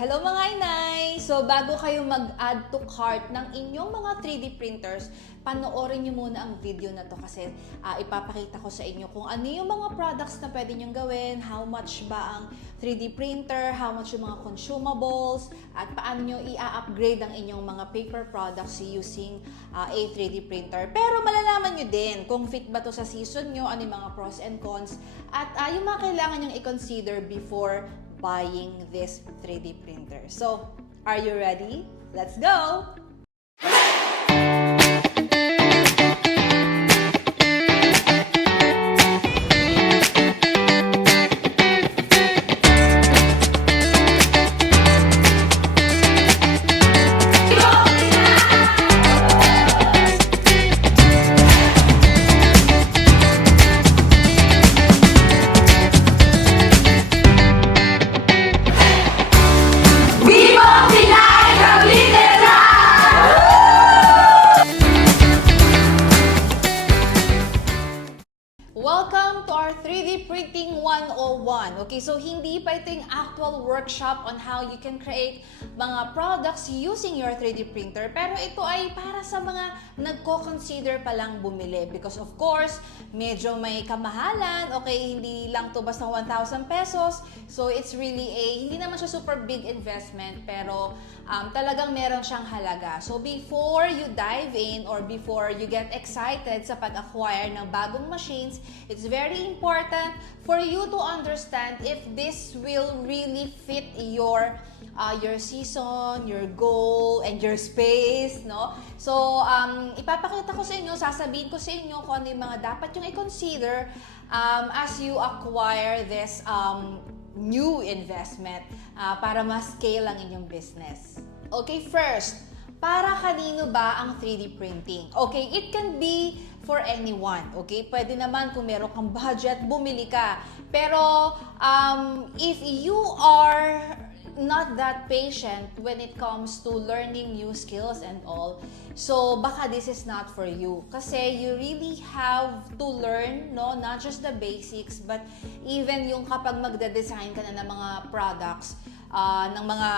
Hello mga inay! So bago kayo mag-add to cart ng inyong mga 3D printers, panoorin nyo muna ang video na to kasi ipapakita ko sa inyo kung ano yung mga products na pwede nyong gawin, how much ba ang 3D printer, how much yung mga consumables, at paano nyo i-upgrade ang inyong mga paper products using a 3D printer. Pero malalaman nyo din kung fit ba to sa season nyo, ano yung mga pros and cons, at yung mga kailangan nyong i-consider before buying this 3D printer. So, are you ready? Let's go! Welcome to our 3D Printing 101. Okay, so hindi pa ito yung actual workshop on how you can create mga products using your 3D printer. Pero ito ay para sa mga nagko-consider pa lang bumili. Because of course, medyo may kamahalan. Okay, hindi lang to basta 1,000 pesos. So it's really hindi naman siya super big investment. Pero talagang meron siyang halaga. So before you dive in or before you get excited sa pag-acquire ng bagong machines, it's very important for you to understand if this will really fit your season, your goal, and your space, no? So, ipapakita ko sa inyo, sasabihin ko sa inyo kung ano yung mga dapat yung i-consider as you acquire this new investment para ma-scale ang inyong business. Okay, first, para kanino ba ang 3D printing? Okay, it can be for anyone. Okay, pwede naman kung meron kang budget, bumili ka. Pero if you are not that patient when it comes to learning new skills and all, so baka this is not for you. Kasi you really have to learn, no, not just the basics, but even yung kapag magde-design ka na ng mga products, ng mga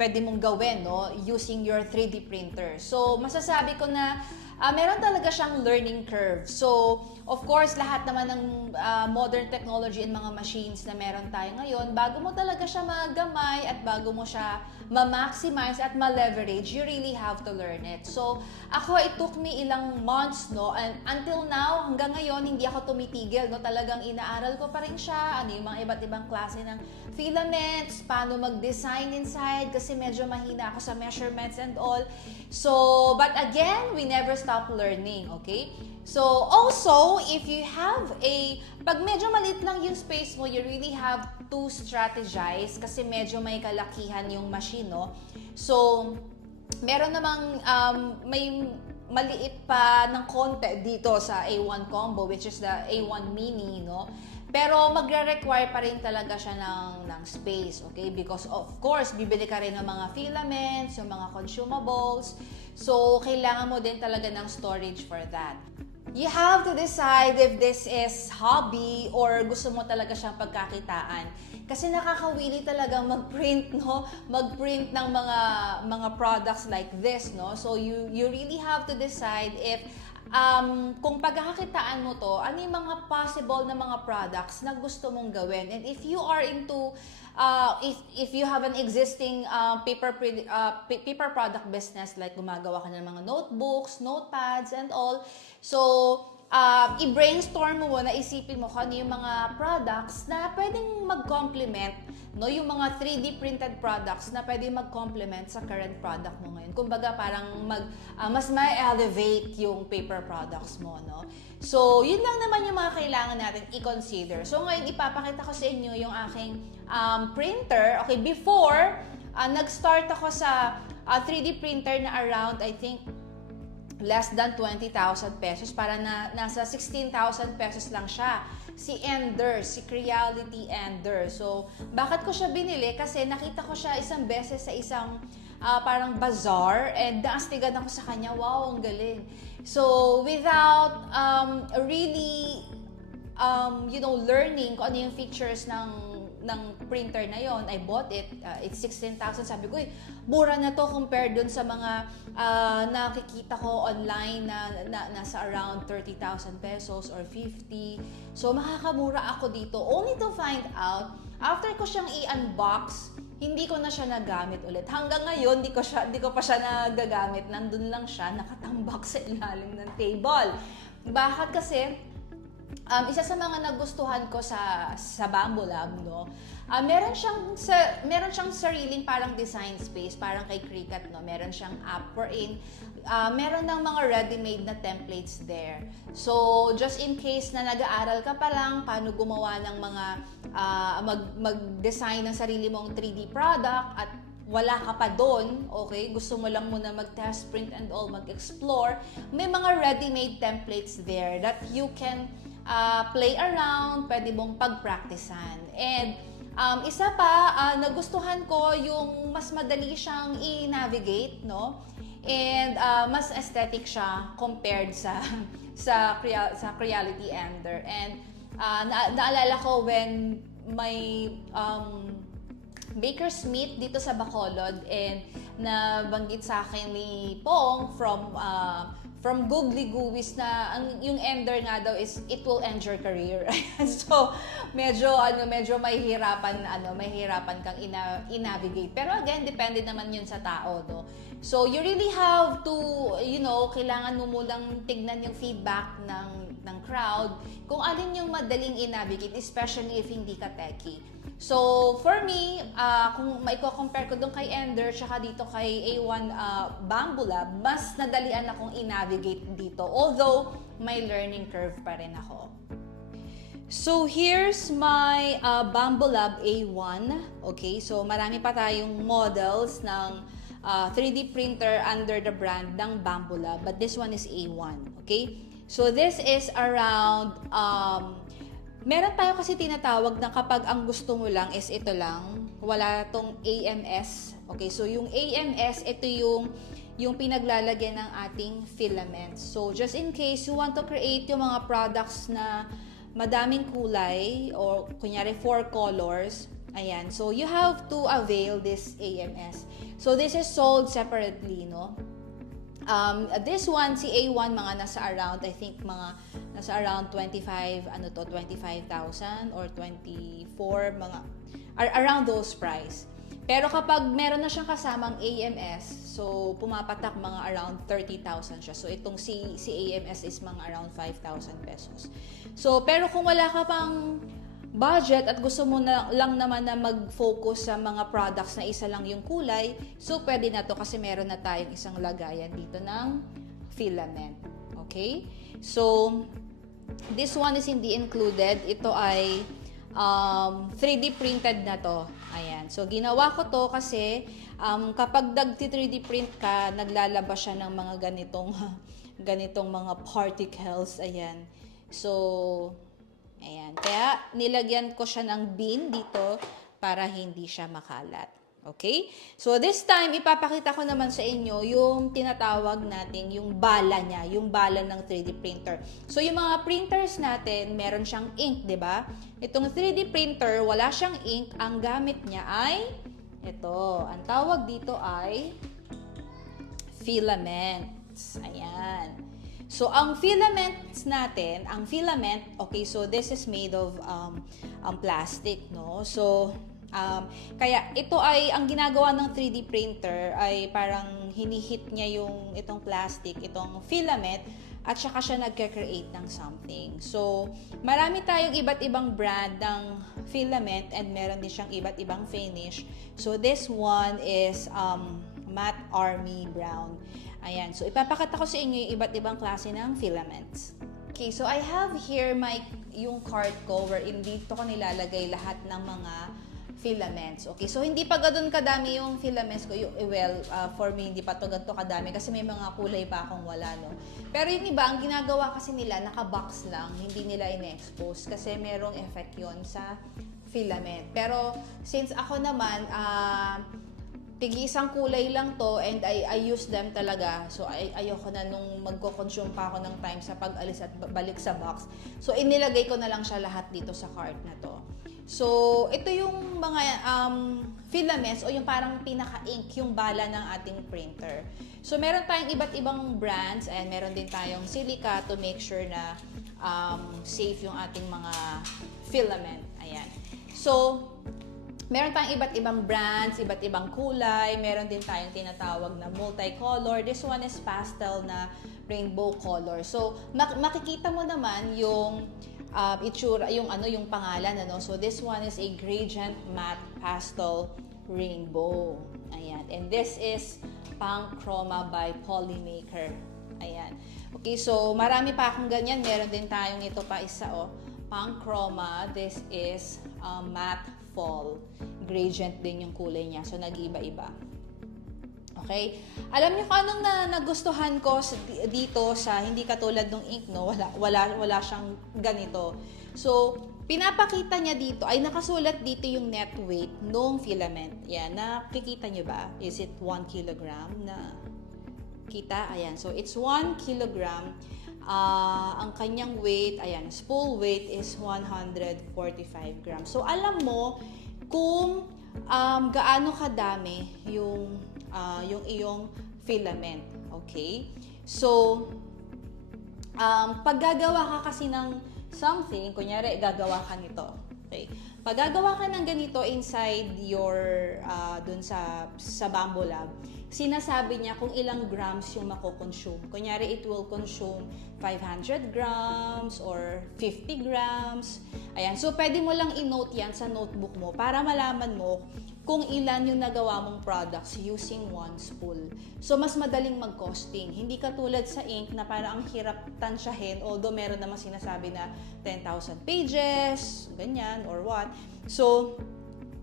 pwede mong gawin, no, using your 3D printer. So masasabi ko na meron talaga siyang learning curve. So, of course, lahat naman ng modern technology and mga machines na meron tayo ngayon, bago mo talaga siya magamay at bago mo siya ma-maximize at ma-leverage, you really have to learn it. So, ako, it took me ilang months, no? And until now, hanggang ngayon, hindi ako tumitigil, no? Talagang inaaral ko pa rin siya, ano yung mga iba't ibang klase ng filaments, paano mag-design inside, kasi medyo mahina ako sa measurements and all. So, but again, we never stop learning, okay? So, also, if you have pag medyo maliit lang yung space mo, you really have to strategize kasi medyo may kalakihan yung machine, no? So, meron namang, may maliit pa ng konti dito sa A1 Combo, which is the A1 Mini, no? Pero magre-require pa rin talaga siya ng space, okay? Because of course, bibili ka rin ng mga filaments, yung mga consumables. So, kailangan mo din talaga ng storage for that. You have to decide if this is hobby or gusto mo talaga siyang pagkakitaan. Kasi nakakawili talagang mag-print, no? Mag-print ng mga products like this, no? So, you really have to decide if kung pagkakakitaan mo to, ano yung mga possible na mga products na gusto mong gawin. And if you are into, if you have an existing paper product business, like gumagawa ka ng mga notebooks, notepads, and all, so, i-brainstorm mo muna, isipin mo kung ano yung mga products na pwedeng mag-complement, no, yung mga 3D printed products na pwedeng mag-complement sa current product mo ngayon. Kumbaga parang mas ma-elevate yung paper products mo, no. So, yun lang naman yung mga kailangan natin i-consider. So, ngayon ipapakita ko sa inyo yung aking printer. Okay, before, nag-start ako sa 3D printer na around, I think, less than 20,000 pesos, para nasa 16,000 pesos lang siya. Si Ender, si Creality Ender. So, bakit ko siya binili? Kasi nakita ko siya isang beses sa isang parang bazaar, and naastigan ako sa kanya, wow, ang galing. So, without really learning kung ano yung features ng ng printer na yon. I bought it, it's 16,000. Sabi ko, mura na to compared dun sa mga nakikita ko online na nasa around 30,000 pesos or 50. So makakamura ako dito. Only to find out, after ko siyang i-unbox, hindi ko na siya nagamit ulit. Hanggang ngayon, di ko pa siya nagagamit. Nandun lang siya, nakatambak sa ilalim ng table. Bakit? Kasi, isa sa mga nagustuhan ko sa Bambolab, no? Meron siyang sariling parang design space, parang kay Cricut, no? Meron siyang app wherein meron ng mga ready-made na templates there. So, just in case na nag-aaral ka pa lang paano gumawa ng mga mag-design ng sarili mong 3D product at wala ka pa doon, okay, gusto mo lang muna mag-test print and all, mag-explore, may mga ready-made templates there that you can play around, pwede mong pag-practicean. And isa pa, nagustuhan ko yung mas madali siyang i-navigate, no? And mas aesthetic siya compared sa Creality Ender. And naalala ko when may Baker's Meet dito sa Bacolod, and nabanggit sa akin ni Pong from Googly Goobies na yung Ender nga daw is it will end your career. So medyo mahihirapan kang i-navigate. Pero again, depende naman yun sa tao, no. So you really have to, kailangan mo munang tignan yung feedback ng crowd kung alin yung madaling i-navigate, especially if hindi ka techie. So, for me, kung maiko-compare ko doon kay Ender tsaka dito kay A1 Bambolab, mas nadalian akong i-navigate dito. Although, may learning curve pa rin ako. So, here's my Bambolab A1. Okay, so marami pa tayong models ng 3D printer under the brand ng Bambolab. But this one is A1. Okay? So, this is around meron tayo kasi tinatawag na kapag ang gusto mo lang is ito lang, wala tong AMS. Okay, so yung AMS, ito yung pinaglalagyan ng ating filaments. So just in case you want to create yung mga products na madaming kulay or kunyari 4 colors, ayan. So you have to avail this AMS. So this is sold separately, no? This one, si A1, mga nasa around, I think nasa around 25,000 or 24, around those price. Pero kapag meron na siyang kasamang AMS, so pumapatak mga around 30,000 siya. So itong si AMS is mga around 5,000 pesos. So pero kung wala ka pang budget at gusto mo lang naman na mag-focus sa mga products na isa lang yung kulay, so pwede na to kasi meron na tayong isang lagayan dito ng filament. Okay? So, this one is hindi included. Ito ay 3D printed na to. Ayan. So, ginawa ko to kasi kapag nag-3D print ka, naglalabas siya ng mga ganitong mga particles. Ayan. So, ayan. Kaya, nilagyan ko siya ng bin dito para hindi siya makalat. Okay? So, this time, ipapakita ko naman sa inyo yung tinatawag natin, yung bala niya, yung bala ng 3D printer. So, yung mga printers natin, meron siyang ink, di ba? Itong 3D printer, wala siyang ink. Ang gamit niya ay, ito. Ang tawag dito ay filaments. Ayan. So, ang filaments natin, okay, so this is made of plastic, no? So, kaya ito ay, ang ginagawa ng 3D printer ay parang hinihit niya itong plastic, itong filament, at saka siya nagka-create ng something. So, marami tayong iba't ibang brand ng filament and meron din siyang iba't ibang finish. So, this one is matte army brown. Ayan. So, ipapakita ko sa inyo yung iba't ibang klase ng filaments. Okay, so I have here yung cart ko wherein dito ko nilalagay lahat ng mga filaments. Okay, so hindi pa ganoon kadami yung filaments ko. For me, hindi pa to ganito kadami kasi may mga kulay pa akong wala, no? Pero yung iba, ang ginagawa kasi nila, naka-box lang, hindi nila ine-expose kasi merong effect yon sa filament. Pero since ako naman, tig-isang kulay lang to and I use them talaga. So ayoko na nung magko-consume pa ako ng time sa pag-alis at balik sa box. So inilagay ko na lang siya lahat dito sa cart na to. So ito yung mga filaments o yung parang pinaka-ink, yung bala ng ating printer. So meron tayong iba't ibang brands and meron din tayong silica to make sure na safe yung ating mga filament. Ayan. So meron tayong iba't ibang brands, iba't ibang kulay. Meron din tayong tinatawag na multicolor. This one is pastel na rainbow color. So, makikita mo naman yung itsura, yung pangalan, ano. So, this one is a gradient matte pastel rainbow. Ayan. And this is Punk Chroma by Polymaker. Ayan. Okay, so marami pa akong ganyan. Meron din tayong ito pa isa, Punk Chroma. This is matte fall. Gradient din yung kulay niya. So, nag-iba-iba. Okay? Alam niyo kung anong nagustuhan ko dito sa hindi katulad ng ink, no? Wala siyang ganito. So, pinapakita niya dito, ay nakasulat dito yung net weight ng filament. Yan, nakikita niyo ba? Is it 1 kilogram na kita? Ayan. So, it's 1 kilogram. Ang kanyang weight, ayan, spool weight is 145 grams. So, alam mo kung gaano kadami yung iyong filament. Okay? So, pag gagawa ka kasi ng something, kunyari, gagawa ka nito. Okay? Pag gagawa ka ng ganito inside your, dun sa Bambu Lab, sinasabi niya kung ilang grams yung mako-consume. Kunyari, it will consume 500 grams or 50 grams. Ayan. So, pwede mo lang i-note yan sa notebook mo para malaman mo kung ilan yung nagawa mong products using one spool. So, mas madaling mag-costing. Hindi katulad sa ink na parang ang hirap tansyahin, although meron naman sinasabi na 10,000 pages, ganyan, or what. So,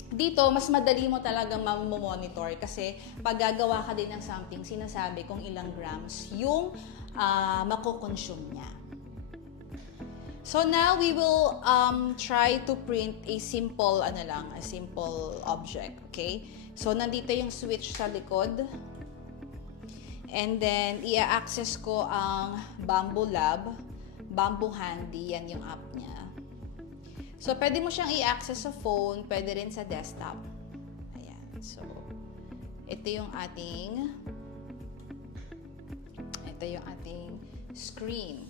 dito, mas madali mo talaga monitor kasi pag gagawa ka din ng something, sinasabi kung ilang grams yung mako-consume niya. So now we will try to print a simple object, okay? So nandito yung switch sa likod. And then i-access ko ang Bambu Lab, Bambu Handy, yan yung app niya. So, pwede mo siyang i-access sa phone, pwede rin sa desktop. Ayan. So, ito yung ating screen.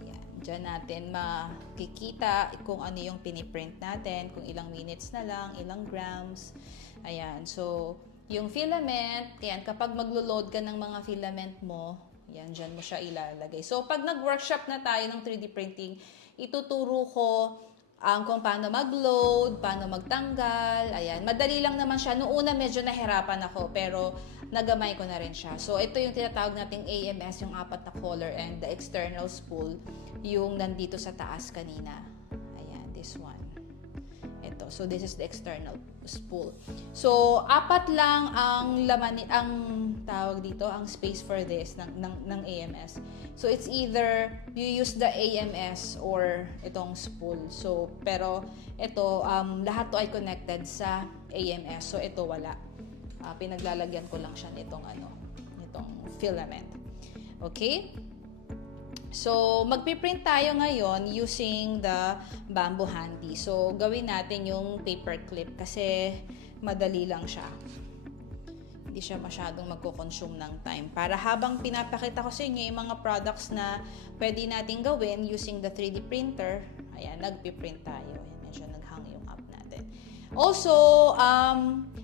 Ayan. Diyan natin makikita kung ano yung piniprint natin, kung ilang minutes na lang, ilang grams. Ayan. So, yung filament, yan, kapag maglo-load ka ng mga filament mo, yan, dyan mo siya ilalagay. So, pag nag-workshop na tayo ng 3D printing, ituturo ko kung paano mag-load, paano magtanggal, ayan. Madali lang naman siya. Noong una medyo nahirapan ako, pero nagamay ko na rin siya. So, ito yung tinatawag nating AMS, yung 4 na color, and the external spool, yung nandito sa taas kanina. Ayan, this one. Ito. So, this is the external spool. So, 4 lang ang laman, ang tawag dito, ang space for this ng AMS. So, it's either you use the AMS or itong spool. So, pero ito, lahat to ay connected sa AMS. So, ito wala. Pinaglalagyan ko lang siya nitong filament. Okay? So, magpiprint tayo ngayon using the Bambu Handy. So, gawin natin yung paper clip kasi madali lang siya. Hindi siya masyadong magko-consume ng time. Para habang pinapakita ko sa inyo yung mga products na pwede natin gawin using the 3D printer, ayan, nagpiprint tayo. Ayan, medyo naghang yung app natin. Also,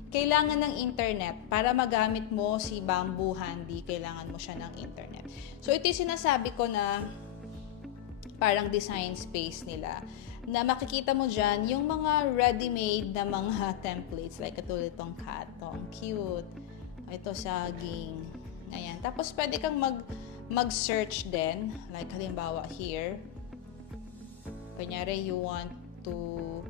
kailangan ng internet. Para magamit mo si Bambu Handy, kailangan mo siya ng internet. So, ito yung sinasabi ko na parang design space nila. Na makikita mo dyan, yung mga ready-made na mga templates. Like, katulad itong cat. Ito, ang cute. Ito, saging. Ayan. Tapos, pwede kang mag-search din. Like, halimbawa, here. Kunyari, you want to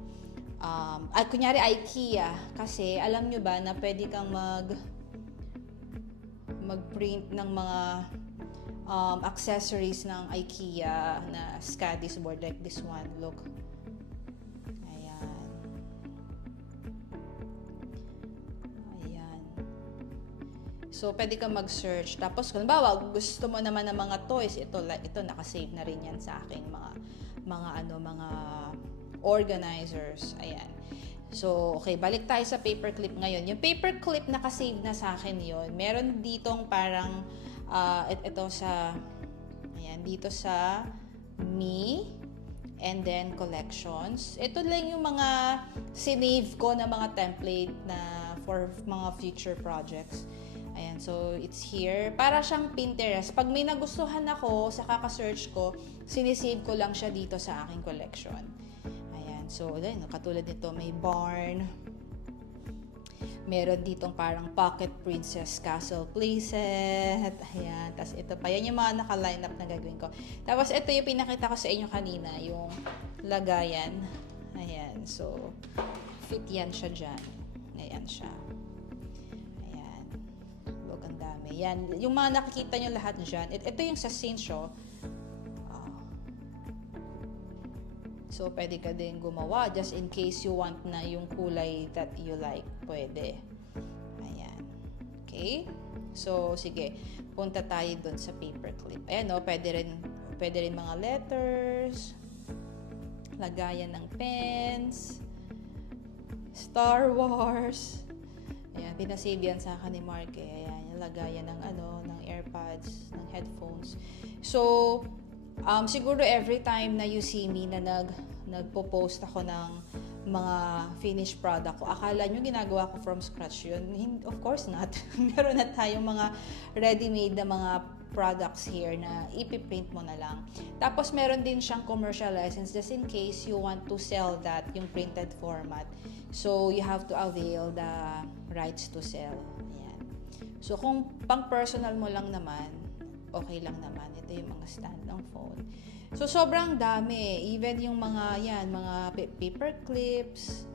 kunyari IKEA, kasi alam nyo ba na pwede kang mag-print ng mga accessories ng IKEA na SCADIS board like this one. Look. Ayan. Ayan. So, pwede kang mag-search. Tapos, kung bawa, gusto mo naman ng mga toys, ito nakasave na rin yan sa aking mga organizers. Ayan. So, okay, balik tayo sa paperclip ngayon. Yung paperclip nakasave na sa akin yon. Meron ditong parang, dito sa me, and then collections. Ito lang yung mga sinave ko na mga template na for mga future projects. Ayan, so it's here. Para siyang Pinterest. Pag may nagustuhan ako sa kaka-search ko, sinisave ko lang siya dito sa aking collection. Ayan, so katulad nito, may barn. Meron ditong parang Pocket Princess Castle playset. Ayan. Tapos ito pa. Yan yung mga naka-line up na gagawin ko. Tapos ito yung pinakita ko sa inyo kanina. Yung lagayan. Ayan. So, fit yan siya dyan. Ayan siya. Ayan. Look, ang dami. Yan. Yung mga nakikita nyo lahat dyan. Ito yung sa Saint Show. So, pwede ka din gumawa just in case you want na yung kulay that you like. Pwede. Ayan. Okay? So, sige. Punta tayo dun sa paperclip. Ayan, no? Pwede rin mga letters. Lagayan ng pens. Star Wars. Ayan, pinasave yan sa akin ni Mark. Ayan, yung lagayan ng ng AirPods, ng headphones. So, siguro every time na you see me na nagpo-post ako ng mga finished product ko, akala nyo ginagawa ko from scratch yun. Of course not. Meron na tayong mga ready-made na mga products here na ipiprint mo na lang. Tapos meron din siyang commercial license just in case you want to sell that, yung printed format. So, you have to avail the rights to sell. Ayan. So, kung pang personal mo lang naman, okay lang naman. Ito yung mga stand ng phone. So, sobrang dami. Even yung mga paper clips.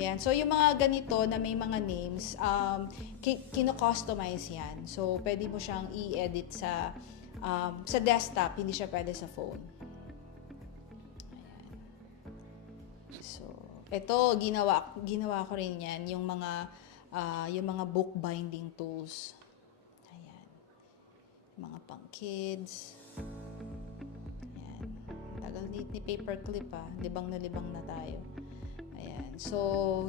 Ayan. So, yung mga ganito na may mga names, kino-customize yan. So, pwede mo siyang i-edit sa desktop. Hindi siya pwede sa phone. Ayan. So, ito, ginawa ko rin yan. Yung mga bookbinding tools. Mga pang kids. Ayan. Tagal ni paperclip Libang na tayo. Ayan. So,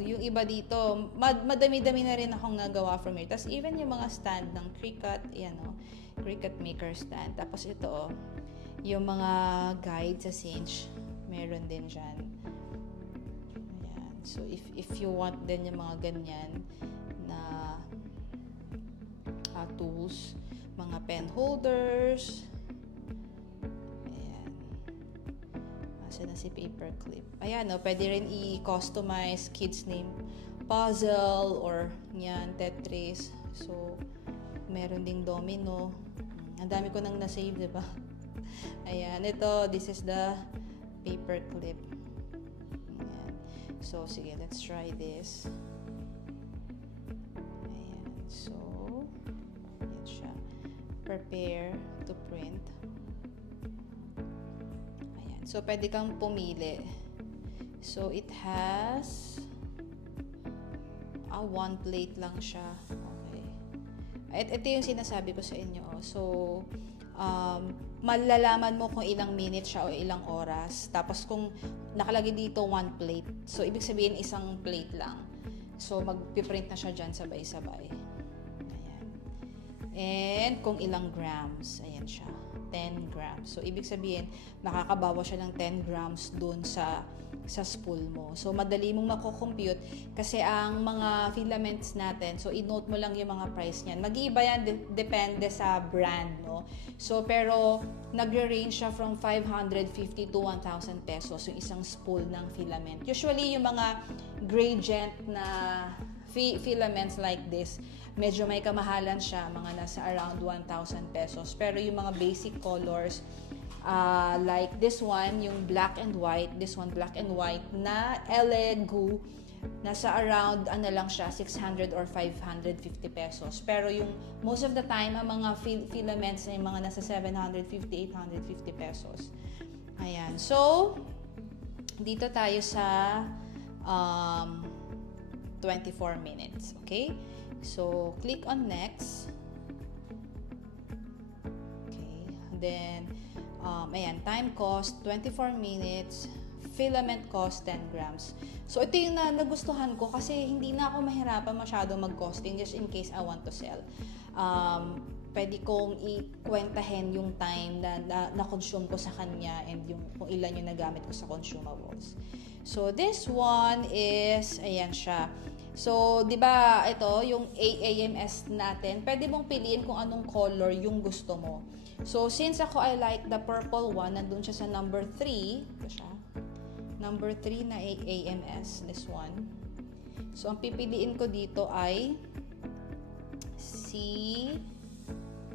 yung iba dito, madami-dami na rin akong nagawa from here. Tapos even yung mga stand ng Cricut, ayan Cricut maker stand. Tapos ito, yung mga guide sa Cinch, meron din dyan. Ayan. So, if you want din yung mga ganyan na tools, mga pen holders. Ayan. Asa na si paperclip. Ayan, pwede rin i-customize kids name puzzle or Tetris. So, meron ding domino. Ang dami ko nang na-save, diba? Ayan, this is the paperclip. Ayan. So, sige, let's try this. Ayan. So, yan siya. Prepare to print. Ayan. So, pwede kang pumili. So, it has one plate lang siya. Okay. Ito yung sinasabi ko sa inyo. So, malalaman mo kung ilang minutes siya o ilang oras. Tapos, kung nakalagay dito one plate. So, ibig sabihin isang plate lang. So, magpiprint na siya dyan sabay-sabay. And kung ilang grams, ayan siya, 10 grams. So, ibig sabihin, makakabawa siya ng 10 grams dun sa spool mo. So, madali mong mako-compute kasi ang mga filaments natin, so, i-note mo lang yung mga price niyan. Mag-iiba yan, depende sa brand, no? So, pero, nagre-range siya from 550 to 1,000 pesos yung isang spool ng filament. Usually, yung mga gradient na filaments like this, medyo may kamahalan siya, mga nasa around 1,000 pesos. Pero yung mga basic colors, like this one, yung black and white, na Elegu, nasa around, lang siya, 600 or 550 pesos. Pero yung most of the time, ang mga filaments ay mga nasa 750, 850 pesos. Ayan. So, dito tayo sa 24 minutes. Okay? So, click on next. Then, ayan, time cost, 24 minutes. Filament cost, 10 grams. So, ito yung nagustuhan ko kasi hindi na ako mahirapan masyado mag-costing just in case I want to sell. Pwede kong ikwentahin yung time na consume ko sa kanya and yung kung ilan yung nagamit ko sa consumables. So, this one is, ayan siya. So, di ba ito, yung AAMS natin, pwede mong piliin kung anong color yung gusto mo. So, since ako I like the purple one, nandun siya sa number 3. Ito siya. Number 3 na AAMS, this one. So, ang pipiliin ko dito ay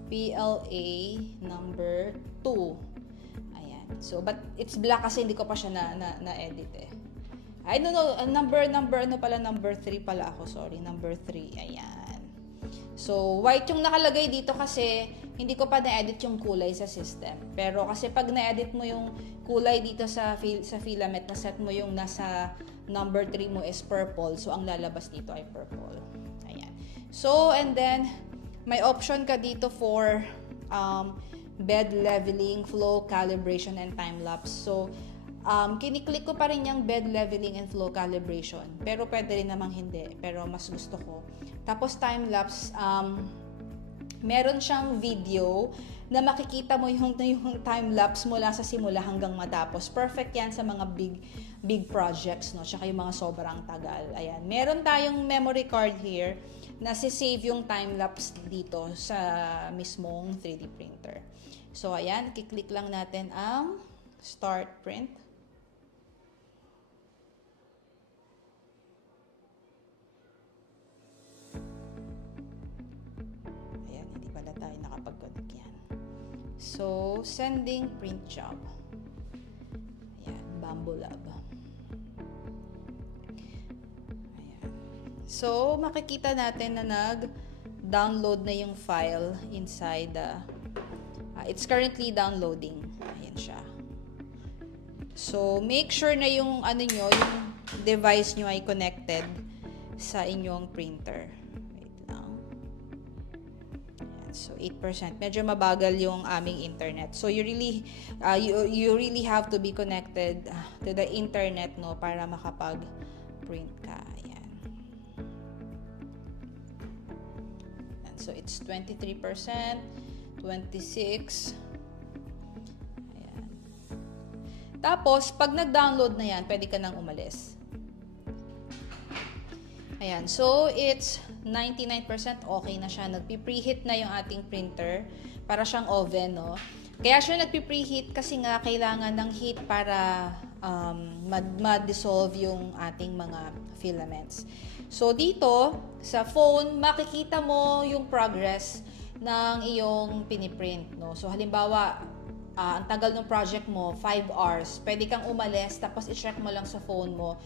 PLA number 2. Ayan. So, but it's black kasi hindi ko pa siya na-edit eh. I don't know, number 3 pala ako, sorry, number 3, ayan. So, white yung nakalagay dito kasi hindi ko pa na-edit yung kulay sa system. Pero kasi pag na-edit mo yung kulay dito sa filament, na set mo yung nasa number 3 mo is purple, so ang lalabas dito ay purple. Ayan. So, and then, may option ka dito for bed leveling, flow, calibration, and time-lapse. So, kiniklik ko pa rin yung bed leveling and flow calibration. Pero pwede rin namang hindi. Pero mas gusto ko. Tapos time-lapse, meron siyang video na makikita mo yung time-lapse mula sa simula hanggang matapos. Perfect yan sa mga big projects, no? Tsaka yung mga sobrang tagal. Ayan. Meron tayong memory card here na sisave yung time-lapse dito sa mismong 3D printer. So, ayan, kiklik lang natin ang start print. Ayan, hindi pala tayo nakapag-connect yan. So, sending print job. Ayan, Bambu Lab. So, makikita natin na nag-download na yung file inside it's currently downloading. Ayan siya. So, make sure na yung yung device nyo ay connected sa inyong printer. Wait lang. Ayan, so, 8%. Medyo mabagal yung aming internet. So, you really have to be connected to the internet, no, para makapag-print ka. Ayan. So, it's 23%, 26%. Ayan. Tapos, pag nag-download na yan, pwede ka nang umalis. Ayan. So, it's 99% okay na siya. Nagpi-preheat na yung ating printer. Para siyang oven, no? Kaya siya nagpi-preheat kasi nga kailangan ng heat para ma-dissolve yung ating mga filaments. So, dito, sa phone, makikita mo yung progress ng iyong piniprint, no? So, halimbawa, ang tagal ng project mo, 5 hours. Pwede kang umalis, tapos i-check mo lang sa phone mo.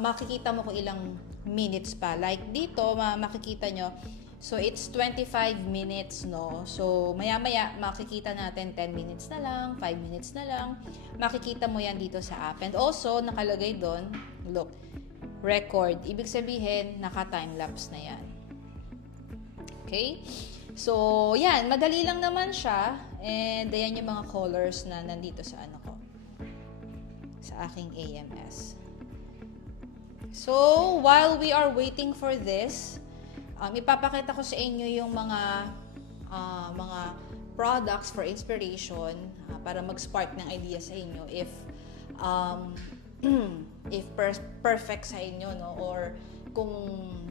Makikita mo kung ilang minutes pa. Like dito, makikita nyo, so, it's 25 minutes, no? So, maya-maya, makikita natin 10 minutes na lang, 5 minutes na lang. Makikita mo yan dito sa app. And also, nakalagay doon, look, record. Ibig sabihin, naka-time-lapse na yan. Okay? So, yan. Madali lang naman siya. And, ayan yung mga colors na nandito sa sa aking AMS. So, while we are waiting for this, ipapakita ko sa inyo yung mga products for inspiration para mag-spark ng idea sa inyo if perfect sa inyo, no, or kung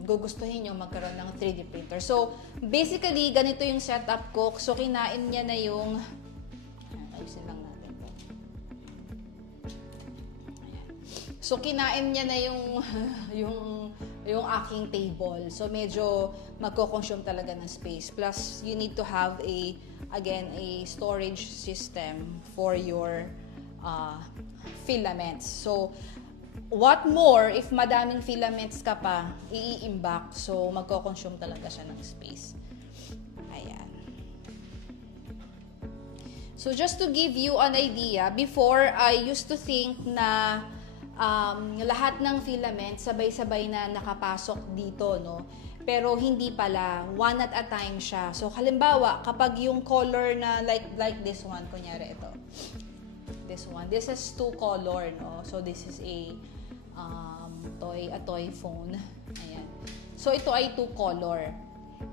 gugustuhin nyo magkaroon ng 3D printer. So, basically, ganito yung setup ko. So, kinain niya na yung ayusin lang natin to. Ayan. So, kinain niya na yung aking table. So, medyo magko-consume talaga ng space. Plus, you need to have a storage system for your filaments. So, what more if madaming filaments ka pa i-imbak? So, magko-consume talaga siya ng space. Ayan. So, just to give you an idea, before I used to think na lahat ng filaments sabay-sabay na nakapasok dito, no? pero hindi pala, one at a time siya. So halimbawa, kapag yung color na like this one, kunyari ito. This one, this is two color, no? So this is a toy phone. Ayan. So ito ay two color.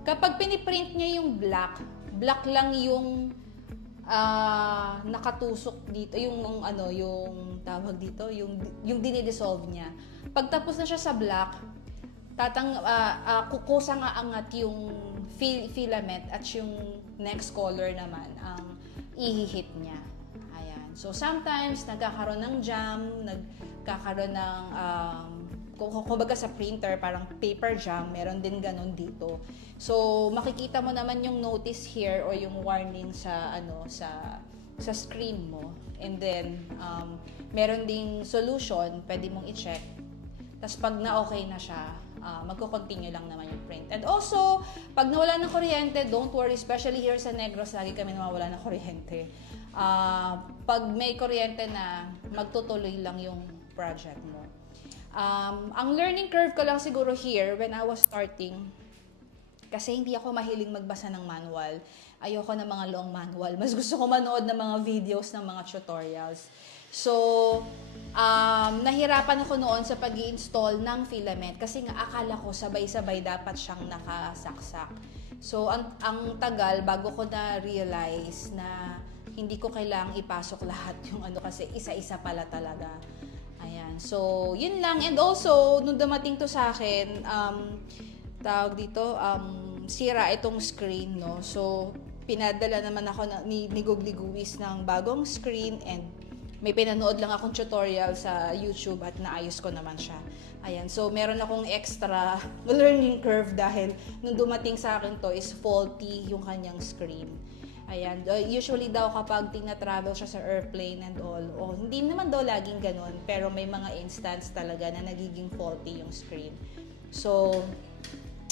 Kapag piniprint niya yung black lang yung nakatusok dito, yung yung tawag dito, yung dinidissolve niya. Pagtapos na siya sa black, kukusang aangat yung filament at yung next color naman ang ihihit niya. Ayan. So sometimes nagkakaroon ng jam, nagkakaroon ng kumbaga sa printer, parang paper jam, meron din ganun dito. So, makikita mo naman yung notice here or yung warning sa screen mo. And then, meron ding solution, pwede mong i-check. Tapos pag na-okay na siya, magko-continue lang naman yung print. And also, pag nawala ng kuryente, don't worry, especially here sa Negros, lagi kami nawawala ng kuryente. Pag may kuryente na, magtutuloy lang yung project mo. Ang learning curve ko lang siguro here when I was starting, kasi hindi ako mahiling magbasa ng manual. Ayoko ng mga long manual. Mas gusto ko manood ng mga videos, ng mga tutorials. So, nahirapan ako noon sa pag-i-install ng filament kasi nga akala ko sabay-sabay dapat siyang nakasaksak. So, ang tagal bago ko na-realize na hindi ko kailangang ipasok lahat yung kasi isa-isa pala talaga. Ayan. So, yun lang. And also, nung dumating to sa akin, tawag dito, sira itong screen, no? So, pinadala naman ako ni Gugli-Guwis ng bagong screen and may pinanood lang akong tutorial sa YouTube at naayos ko naman siya. Ayan. So, meron akong extra learning curve dahil nung dumating sa akin to is faulty yung kanyang screen. Ayan. Usually daw kapag tina-travel siya sa airplane and all, hindi naman daw laging ganun, pero may mga instance talaga na nagiging faulty yung screen. So,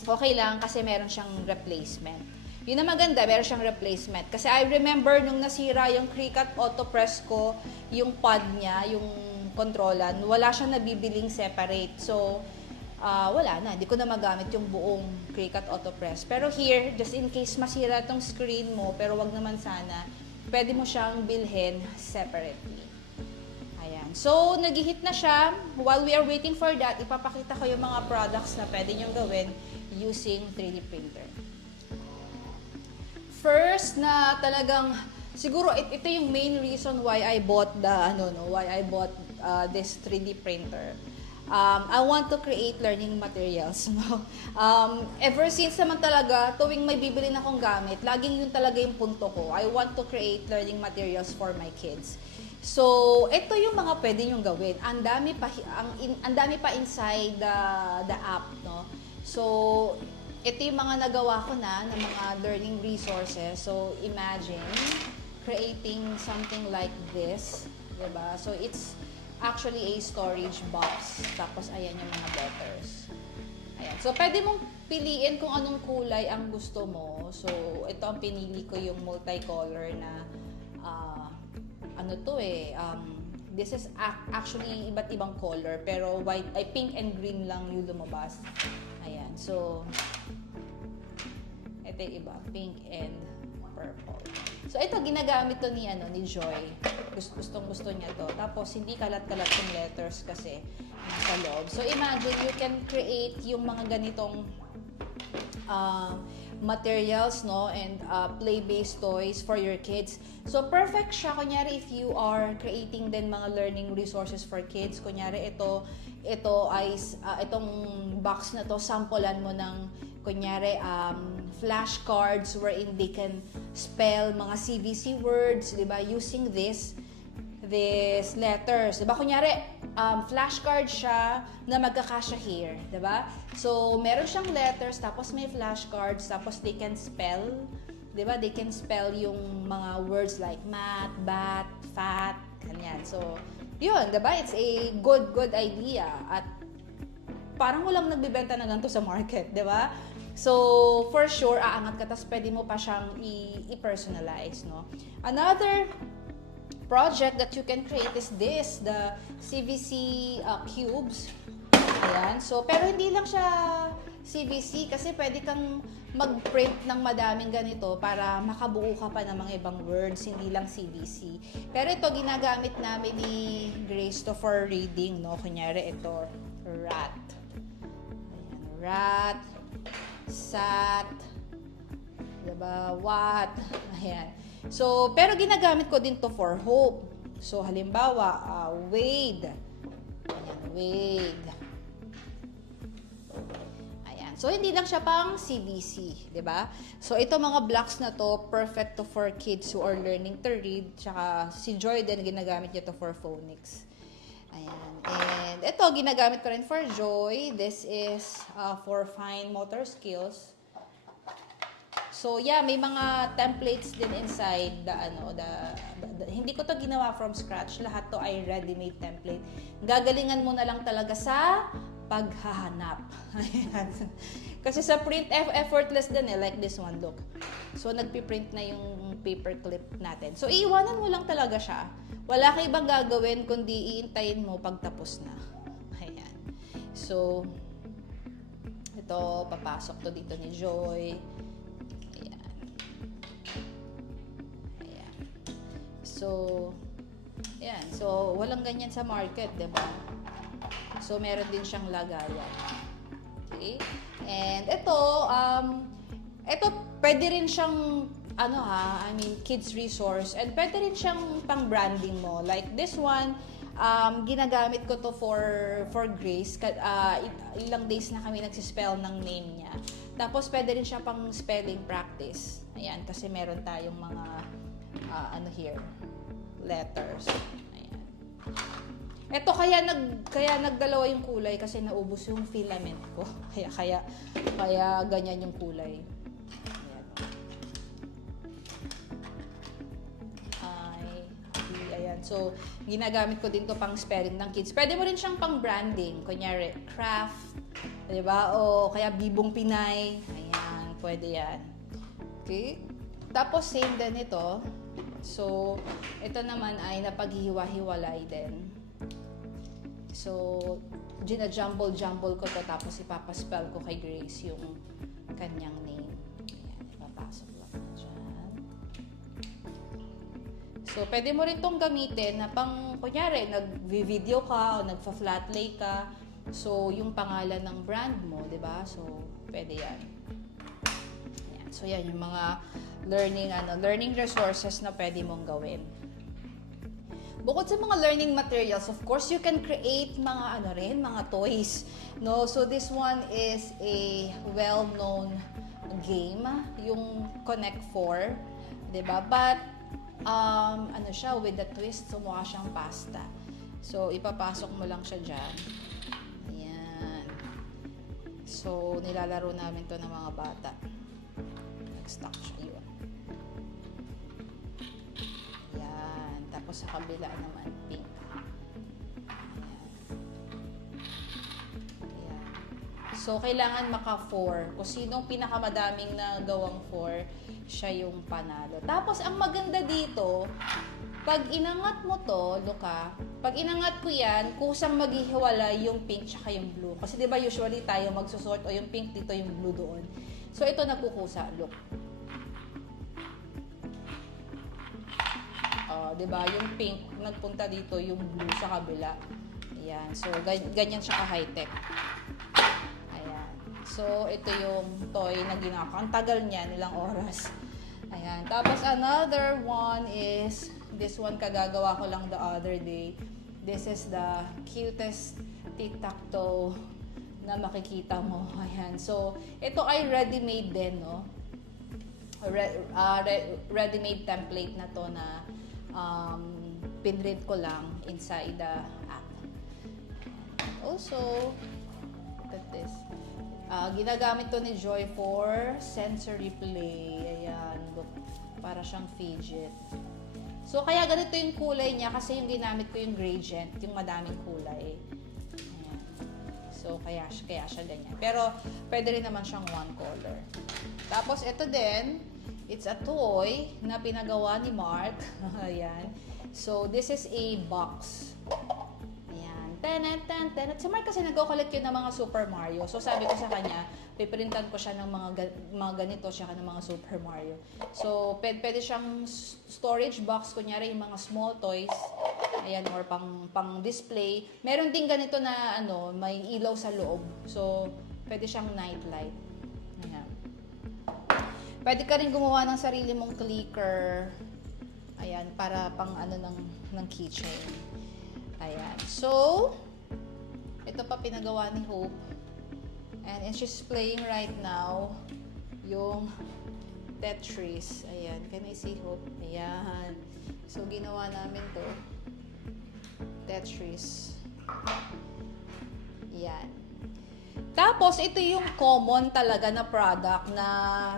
okay lang kasi meron siyang replacement. Yun na maganda, meron siyang replacement. Kasi I remember nung nasira yung Cricut Autopress ko, yung pad niya, yung controlan, wala siyang nabibiling separate. So, wala na, hindi ko na magamit yung buong Cricut Autopress. Pero here, just in case masira tong screen mo, pero wag naman sana, pwede mo siyang bilhin separately. Ayan. So, nag-hit na siya. While we are waiting for that, ipapakita ko yung mga products na pwede niyong gawin using 3D printer. First na talagang, siguro ito yung main reason why I bought this 3D printer. I want to create learning materials. No? Ever since naman talaga, tuwing may bibili na akong gamit, laging yun talaga yung punto ko. I want to create learning materials for my kids. So, ito yung mga pwede nyong gawin. Ang dami pa inside the app, no? So, ito yung mga nagawa ko na ng mga learning resources. So, imagine creating something like this, diba? So, it's actually a storage box. Tapos, ayan yung mga letters. Ayan. So, pwede mong piliin kung anong kulay ang gusto mo. So, ito ang pinili ko yung multicolor na this is actually iba't ibang color, pero pink and green lang yung lumabas. Ayan. So, ito yung iba. Pink and purple. So, ito, ginagamit to ni Joy. Gustong-gusto niya to. Tapos, hindi kalat-kalat yung letters kasi nasa loob. So, imagine, you can create yung mga ganitong materials, no? And play-based toys for your kids. So, perfect siya, kunyari, if you are creating din mga learning resources for kids. Kunyari, itong box na to, sampulan mo ng, kunyari, flashcards wherein they can spell mga CVC words, di ba? Using these letters. Di ba? Kunyari, flashcard siya na magkakasya here. Di ba? So, meron siyang letters, tapos may flashcards, tapos they can spell. Di ba? They can spell yung mga words like mat, bat, fat, ganyan. So, yun, di ba? It's a good idea. At parang walang nagbibenta na ganito sa market, di ba? So, for sure, aangat ka, tapos pwede mo pa siyang i-personalize, no? Another project that you can create is this, the CVC cubes. Ayan. So, pero hindi lang siya CVC kasi pwede kang mag-print ng madaming ganito para makabuo ka pa ng mga ibang words, hindi lang CVC. Pero ito, ginagamit namin ni Grace to for reading, no? Kunyari ito, rat. Ayan, rat, sat, diba, what, ayan. So, pero ginagamit ko din to for hope. So, halimbawa, wade. Ayan, wade. So, hindi lang siya pang CBC, di ba? So, ito mga blocks na to, perfect to for kids who are learning to read. Tsaka si Joy din, ginagamit niya to for phonics. Ayan. And ito, ginagamit ko rin for Joy. This is for fine motor skills. So, yeah, may mga templates din inside hindi ko to ginawa from scratch. Lahat to ay ready-made template. Gagalingan mo na lang talaga sa paghahanap. Ayan. Kasi sa print, effortless din like this one, look. So, nagpiprint na yung paper clip natin. So, iiwanan mo lang talaga siya. Wala kang ibang gagawin kundi iintayin mo pagtapos na. Ayan. So, ito, papasok to dito ni Joy. Ayan. Ayan. So, ayan. So, walang ganyan sa market, diba? So, meron din siyang lagayan. Okay? And ito, pwede rin siyang, kids resource. And pwede rin siyang pang-branding mo. Like this one, ginagamit ko to for Grace. Ilang days na kami nagsispell ng name niya. Tapos, pwede rin siya pang spelling practice. Ayan, kasi meron tayong mga, letters. Ayan. Ito kaya nagdalawa yung kulay kasi naubos yung filament ko. Kaya ganyan yung kulay. Ayan. So, ginagamit ko din to pang spelling ng kids. Pwede mo rin siyang pang branding. Kunyari, craft, 'di ba? O kaya bibong Pinay. Ayan, pwede 'yan. Okay? Tapos same din ito. So, ito naman ay napaghihiwa-hiwalay din. So, gina-jumble ko to tapos ipapaspell ko kay Grace yung kanyang name. Ayan, ipapasok lang na dyan. So, pwede mo rin tong gamitin na pang, kunyari, nag-video ka o nagfa-flat lay ka. So, yung pangalan ng brand mo, di ba? So, pwede yan. Ayan. So, yan yung mga learning resources na pwede mong gawin. Bukod sa mga learning materials, of course, you can create mga toys, no? So this one is a well-known game, yung Connect 4, 'di ba? But siya with the twist, so mukha siyang pasta. So ipapasok mo lang siya diyan. Ayan. So nilalaro namin 'to ng mga bata. Nag-stuck siya, yun. Tapos sa kabila naman, pink. Ayan. So, kailangan maka-4. Kung sinong pinakamadaming na gawang 4, siya yung panalo. Tapos, ang maganda dito, pag inangat mo to, pag inangat ko yan, kusang maghihiwalay yung pink tsaka yung blue. Kasi di ba usually tayo magsusort o yung pink dito, yung blue doon. So, ito nagkukusa, look. 'Di ba? Yung pink nagpunta dito, yung blue sa kabila. Ayan. So ganyan siya ka-high-tech. Ayan. So ito yung toy na ginagawa. Ang tagal niya, ilang oras. Ayan. Tapos another one is this one kagagawa ko lang the other day. This is the cutest tic-tac-toe na makikita mo. Ayan. So ito ay ready-made din, no? Ready-made template na to na pinrint ko lang inside the app. Also, look at this. Ginagamit to ni Joy for sensory play. Ayan, look. Para siyang fidget. So, kaya ganito yung kulay niya kasi yung ginamit ko yung gradient, yung madaming kulay. Ayan. So, kaya siya ganyan. Pero, pwede rin naman siyang one color. Tapos, ito din, it's a toy na pinagawa ni Mark. Ayan. So, this is a box. Ayan. Si Mark kasi nagko-collect yun ng mga Super Mario. So, sabi ko sa kanya, piprintan ko siya ng mga ganito, siya ng mga Super Mario. So, pwede siyang storage box, kunyari yung mga small toys, ayan, or pang display. Meron din ganito na, may ilaw sa loob. So, pwede siyang night light. Ayan. Pwede ka rin gumawa ng sarili mong clicker. Ayan, para pang ng keychain. Ayan. So, ito pa pinagawa ni Hope. And she's playing right now yung Tetris. Ayan. Can I see Hope? Ayan. So, ginawa namin to. Tetris. Ayan. Tapos, ito yung common talaga na product na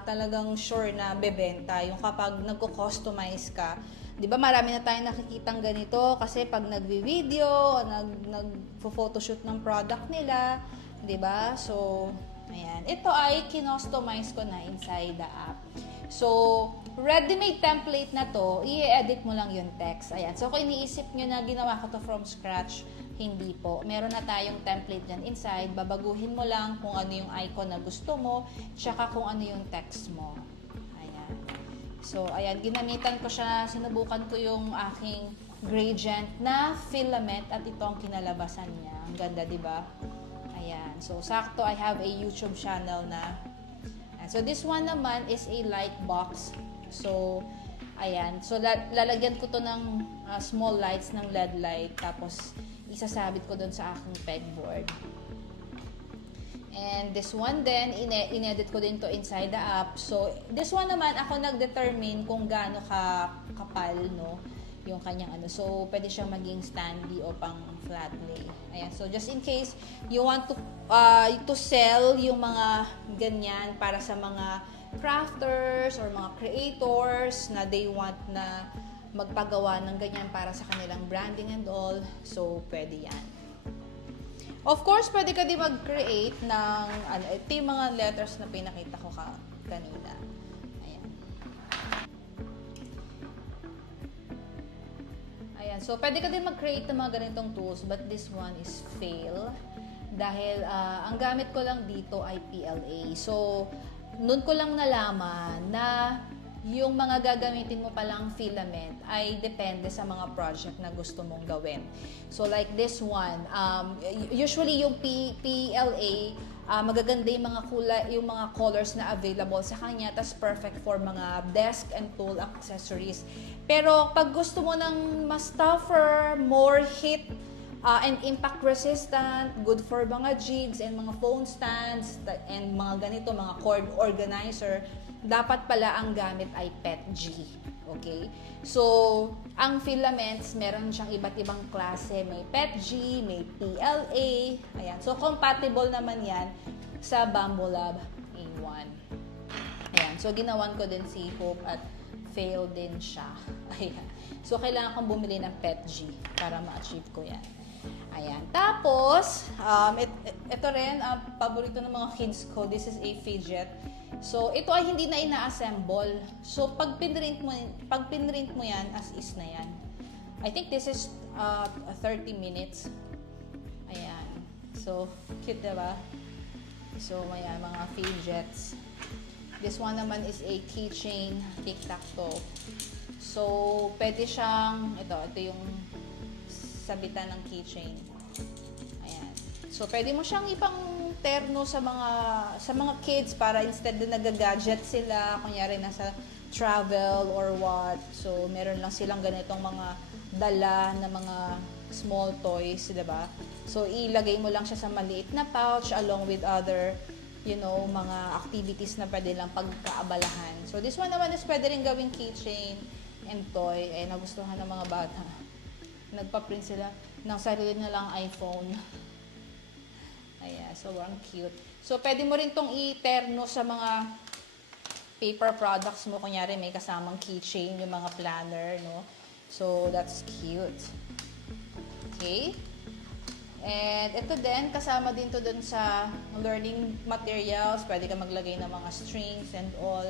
talagang sure na bebenta. Yung kapag nagko-customize ka. Di ba marami na tayong nakikitang ganito kasi pag nagvi-video, nag-photoshoot ng product nila, di ba? So, ayan. Ito ay kinostomize ko na inside the app. So, ready-made template na to, i-edit mo lang yung text. Ayan. So, kung iniisip nyo na ginawa ko to from scratch, hindi po. Meron na tayong template dyan inside. Babaguhin mo lang kung ano yung icon na gusto mo, tsaka kung ano yung text mo. Ayan. So, ayan. Ginamitan ko siya. Sinubukan ko yung aking gradient na filament at ito ang kinalabasan niya. Ang ganda, di ba? Ayan. So, sakto, I have a YouTube channel na. Ayan. So, this one naman is a light box. So, ayan. So, lalagyan ko to ng small lights ng LED light. Tapos, isasabit ko doon sa aking pegboard. And this one din, inedit ko din to inside the app. So, this one naman, ako nag-determine kung gaano kapal, no, yung kanyang So, pwede siyang maging standy o pang flat lay. Ayan. So, just in case you want to sell yung mga ganyan para sa mga crafters or mga creators na they want na magpagawa ng ganyan para sa kanilang branding and all. So, pwede yan. Of course, pwede ka din mag-create ng, ito yung mga letters na pinakita ko kanina. Ayan. Ayan. So, pwede ka din mag-create ng mga ganitong tools, but this one is fail. Dahil, ang gamit ko lang dito ay PLA. So, noon ko lang nalaman na yung mga gagamitin mo palang filament ay depende sa mga project na gusto mong gawin. So like this one, usually yung PLA, magaganda yung mga kulay, yung mga colors na available sa kanya, tas perfect for mga desk and tool accessories. Pero pag gusto mo ng mas tougher, more heat, and impact resistant, good for mga jigs and mga phone stands and mga ganito, mga cord organizer, dapat pala ang gamit ay PETG. Okay? So, ang filaments, meron siyang iba't ibang klase. May PETG, may PLA. Ayan. So, compatible naman yan sa Bambolab A1. Ayan. So, ginawan ko din si Hope at fail din siya. Ayan. So, kailangan kong bumili ng PETG para ma-achieve ko yan. Ayan. Tapos, ito rin, paborito ng mga kids ko. This is a fidget. So, ito ay hindi na ina-assemble. So, pag pinrint mo yan, as is na yan. I think this is 30 minutes. Ayan. So, cute, diba? So, may mga fidgets. This one naman is a keychain, tic-tac-toe. So, pwede siyang, ito yung sabitan ng keychain. Ayan. So, pwede mo siyang terno sa mga kids para instead na nag-gadget sila, kunyari nasa travel or what. So, meron lang silang ganitong mga dala na mga small toys, 'di ba? So, ilagay mo lang siya sa maliit na pouch along with other, mga activities na pwede lang pagkaabalahan. So, this one naman is pwede rin gawing keychain and toy. Eh, nagustuhan ng mga bata. Nagpa-print sila ng sarili nilang iPhone. Ayan, so ang cute. So, pwede mo rin tong i-terno sa mga paper products mo. Kunyari, may kasamang keychain, yung mga planner, no? So, that's cute. Okay? And ito din, kasama din to dun sa learning materials. Pwede ka maglagay ng mga strings and all.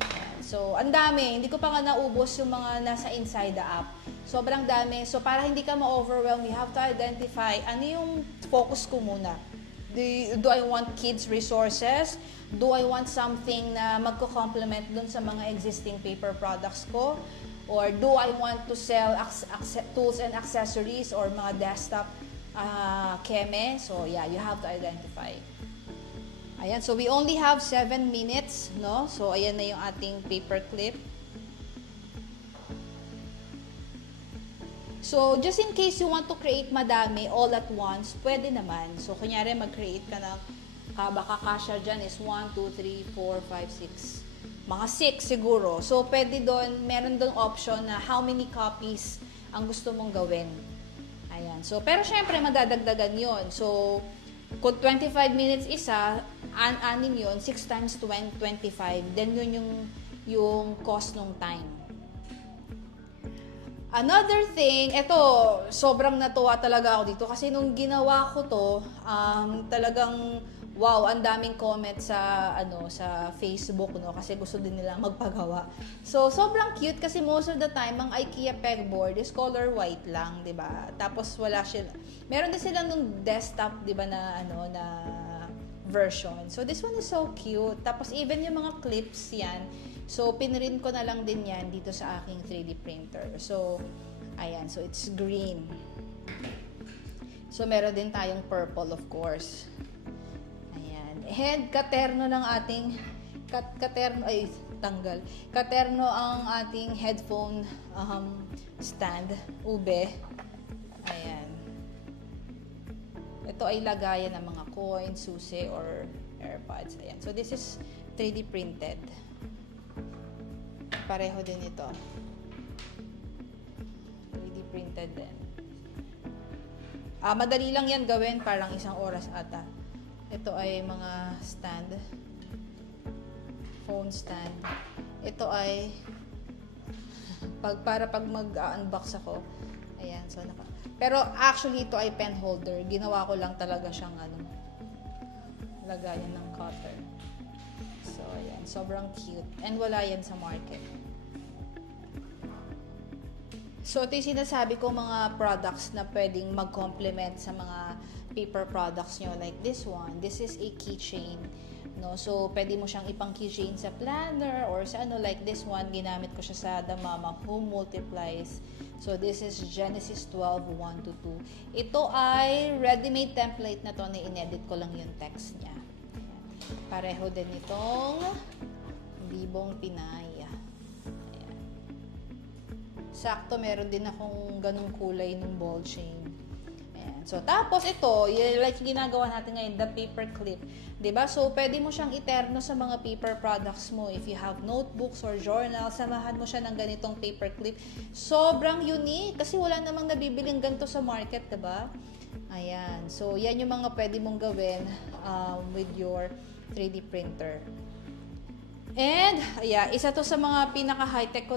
Ayan. So, ang dami. Hindi ko pa nga naubos yung mga nasa inside the app. Sobrang dami. So, para hindi ka ma-overwhelm, you have to identify ano yung focus ko muna. Do I want kids resources? Do I want something na magko-complement dun sa mga existing paper products ko? Or do I want to sell tools and accessories or mga desktop keme? So yeah, you have to identify. Ayan, so we only have 7 minutes, no? So ayan na yung ating paper clip. So, just in case you want to create madami all at once, pwede naman. So, kunyari, mag-create ka ng, baka kasya dyan is 1, 2, 3, 4, 5, 6. Mga 6 siguro. So, pwede doon, meron doon option na how many copies ang gusto mong gawin. Ayan. So, pero syempre, madadagdagan yon. So, kung 25 minutes isa, anin yun, 6 times 25, then yun yung cost ng time. Another thing, ito, sobrang natuwa talaga ako dito kasi nung ginawa ko to, talagang wow, ang daming comments sa sa Facebook, no, kasi gusto din nila magpagawa. So, sobrang cute kasi most of the time ang IKEA pegboard is color white lang, 'di ba? Tapos wala sila. Meron din sila nung desktop, 'di ba, na na version. So, this one is so cute. Tapos even yung mga clips 'yan. So, pinrint ko na lang din yan dito sa aking 3D printer. So, ayan. So, it's green. So, meron din tayong purple, of course. Ayan. And katerno ng ating, katerno ang ating headphone stand, ube. Ayan. Ito ay lagayan ng mga coins, susi, or AirPods. Ayan. So, this is 3D printed. Pareho din ito. 3D printed din. Madali lang yan gawin, parang 1 oras ata. Ito ay mga stand. Phone stand. Ito ay para pag mag-unbox ako. Ayan, so pero actually ito ay pen holder. Ginawa ko lang talaga siyang lagayan ng cutter. So, ayan. Sobrang cute. And wala yan sa market. So, ito yung sinasabi ko mga products na pwedeng mag-complement sa mga paper products nyo. Like this one. This is a keychain. No? So, pwede mo siyang ipang keychain sa planner or sa like this one. Ginamit ko siya sa The Mama Who Multiplies. So, this is Genesis 12, 1-2. Ito ay ready-made template na to na inedit ko lang yung text niya. Pareho din itong Bibong Pinay. Ayan. Sakto, meron din akong ganung kulay ng ball chain. Ayan. So, tapos ito, like ginagawa natin ngayon, the paper clip. 'Di ba? So, pwede mo siyang iterno sa mga paper products mo. If you have notebooks or journals, samahan mo siya ng ganitong paper clip. Sobrang unique kasi wala namang nabibiling ganito sa market, 'di ba? Ayan. So, yan yung mga pwede mong gawin with your 3D printer. And, yeah, isa to sa mga pinaka-high-tech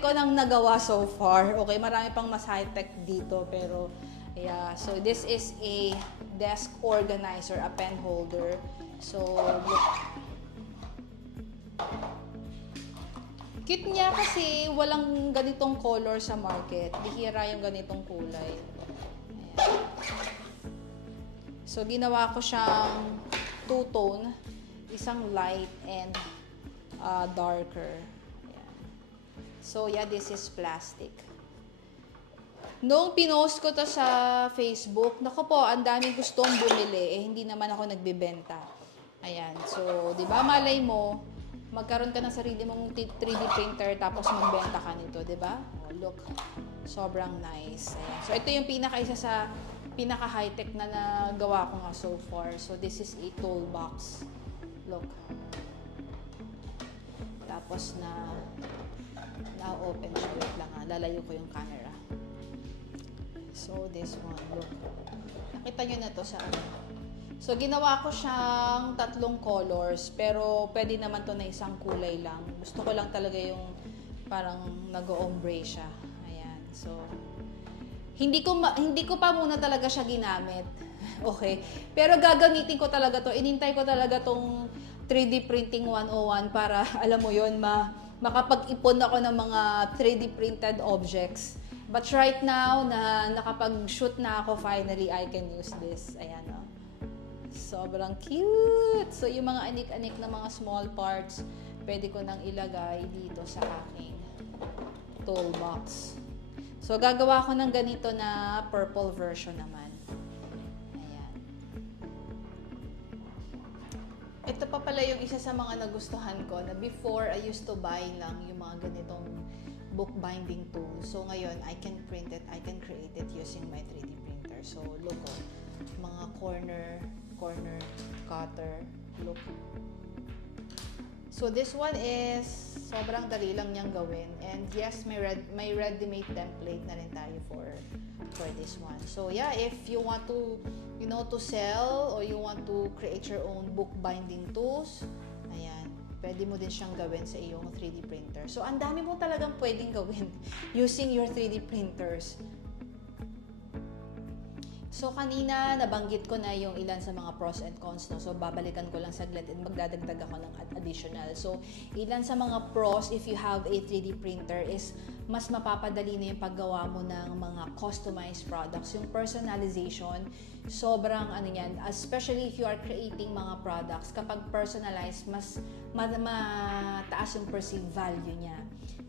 ko nang nagawa so far. Okay, marami pang mas high-tech dito, pero, yeah. So, this is a desk organizer, a pen holder. So, look. Cute niya kasi walang ganitong color sa market. Bihira yung ganitong kulay. Ayan. So, ginawa ko siyang two-tone, isang light and darker. Ayan. So, yeah, this is plastic. Noong pinost ko to sa Facebook, naku po, ang daming gustong bumili, hindi naman ako nagbebenta. Ayan, so, di ba, malay mo, magkaroon ka ng sarili mong 3D printer, tapos magbenta ka nito, di ba? Oh, look, sobrang nice. Ayan. So, ito yung isa sa pinaka-high-tech na nagawa ko nga so far. So, this is a toolbox. Look. Tapos na-open siya. Wait lang ha. Lalayo ko yung camera. So, this one. Look. Nakita nyo na to sa So, ginawa ko siyang 3 colors. Pero, pwede naman to na isang kulay lang. Gusto ko lang talaga yung parang nag-ombre siya. Ayan. So, hindi ko pa muna talaga siya ginamit. Okay? Pero gagamitin ko talaga to. Inintay ko talaga tong 3D Printing 101 para, alam mo yun, makapag-ipon ako ng mga 3D printed objects. But right now, na nakapag-shoot na ako, finally, I can use this. Ayan, oh. Sobrang cute! So, yung mga anik-anik na mga small parts, pwede ko nang ilagay dito sa aking toolbox. So, gagawa ko ng ganito na purple version naman. Ayan. Ito pa pala yung isa sa mga nagustuhan ko na before, I used to buy lang yung mga ganitong bookbinding tool. So, ngayon, I can print it, I can create it using my 3D printer. So, look, mga corner cutter, look. So, this one is sobrang dali lang niyang gawin. And yes, may ready-made template na rin tayo for this one. So, yeah, if you want to, to sell or you want to create your own bookbinding tools, ayan, pwede mo din siyang gawin sa iyong 3D printer. So, ang dami mo talagang pwedeng gawin using your 3D printers. So, kanina, nabanggit ko na yung ilan sa mga pros and cons, no? So, babalikan ko lang saglit and magdadagdag ako ng additional. So, ilan sa mga pros if you have a 3D printer is mas mapapadali na yung paggawa mo ng mga customized products. Yung personalization, sobrang yan, especially if you are creating mga products, kapag personalized, mas mataas yung perceived value niya.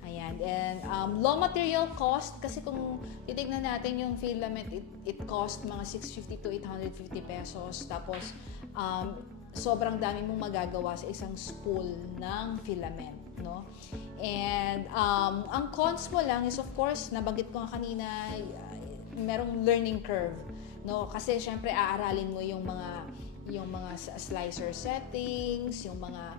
Ayan. And low material cost, kasi kung titignan natin yung filament, it cost mga 650 to 850 pesos. Tapos, sobrang dami mong magagawa sa isang spool ng filament, no? And ang cons mo lang is, of course, nabanggit ko kanina, merong learning curve, no? Kasi syempre aaralin mo yung mga slicer settings, yung mga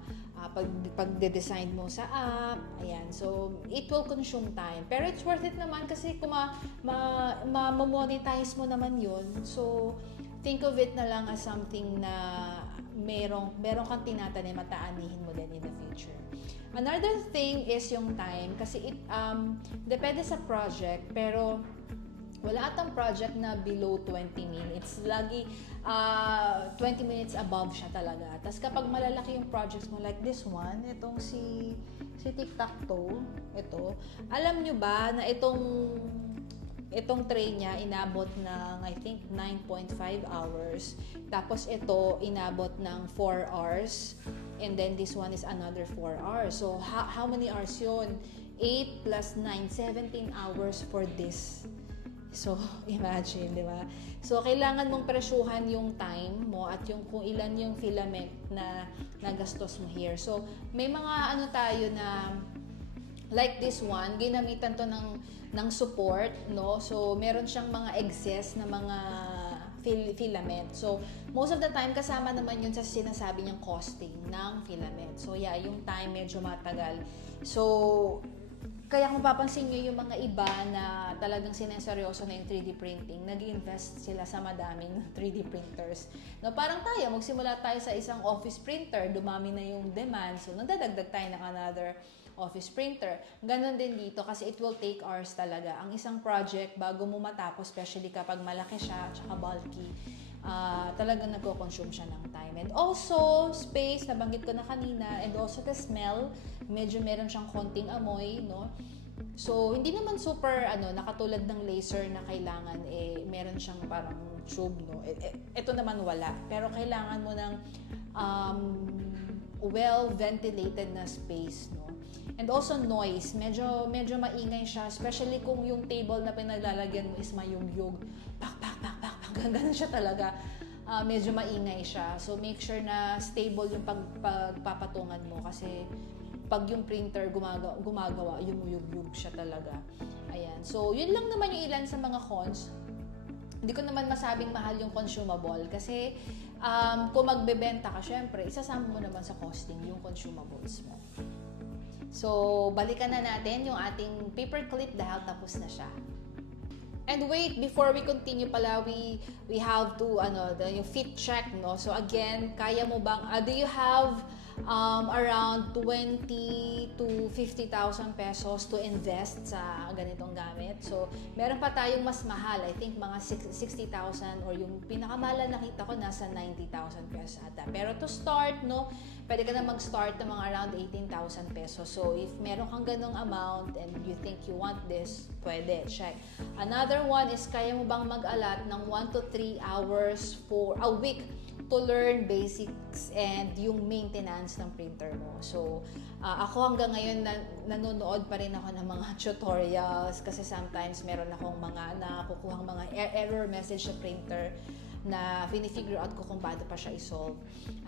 pagde-design mo sa app, ayan. So, it will consume time. Pero it's worth it naman kasi kung ma-monetize mo naman yun. So, think of it na lang as something na merong kang tinatanim at aanihin mo din in the future. Another thing is yung time kasi it depende sa project, pero wala atang project na below 20 minutes. Lagi 20 minutes above siya talaga. Tapos kapag malalaki yung projects mo like this one, itong si Tic-Tac-Toe, ito, alam nyo ba na itong tray niya inabot ng I think 9.5 hours. Tapos ito inabot ng 4 hours. And then this one is another 4 hours. So how many hours yun? 8 plus 9, 17 hours for this. So, imagine, di ba? So, kailangan mong presyuhan yung time mo at yung kung ilan yung filament na nagastos mo here. So, may mga tayo na like this one, ginamitan to ng support, no? So, meron siyang mga excess na mga filament. So, most of the time, kasama naman yun sa sinasabi niyang costing ng filament. So, yeah, yung time medyo matagal. So, kaya kung papansin nyo yung mga iba na talagang sineseryoso na yung 3D printing, nag-invest sila sa madaming 3D printers. No, parang tayo, magsimula tayo sa isang office printer, dumami na yung demand, so nagdadagdag tayo ng another office printer. Ganon din dito kasi it will take hours talaga. Ang isang project, bago mo matapos, especially kapag malaki siya, tsaka bulky, talagang nagko-consume siya ng time. And also, space, nabanggit ko na kanina, and also the smell, medyo meron siyang konting amoy, no? So, hindi naman super, nakatulad ng laser na kailangan, meron siyang parang tube, no? Ito naman wala. Pero kailangan mo ng well-ventilated na space, no? And also noise, medyo maingay siya, especially kung yung table na pinaglalagyan mo is mayugyug. Pak, ganun siya talaga. Medyo maingay siya. So, make sure na stable yung pagpapatungan mo kasi pag yung printer gumagawa, yumuyug-yug siya talaga. Ayan. So, yun lang naman yung ilan sa mga cons. Hindi ko naman masabing mahal yung consumable kasi kung magbebenta ka, syempre, isasama mo naman sa costing yung consumables mo. So, balikan na natin yung ating paperclip dahil tapos na siya. And wait, before we continue pala, we have to, yung fit check, no? So again, kaya mo bang, do you have around 20 to 50,000 pesos to invest sa ganitong gamit? So, meron pa tayong mas mahal, I think mga 60,000 or yung pinakamahal na nakita ko nasa 90,000 pesos ata. Pero to start, no, pwede ka na mag-start ng mga around 18,000 pesos. So, if meron kang ganong amount and you think you want this, pwede, check. Another one is, kaya mo bang mag-allot ng 1 to 3 hours for a week to learn basics and yung maintenance ng printer mo. So, ako hanggang ngayon nanonood pa rin ako ng mga tutorials kasi sometimes meron akong mga nakukuhang mga error message sa printer na fini-figure out ko kung paano pa siya i-solve.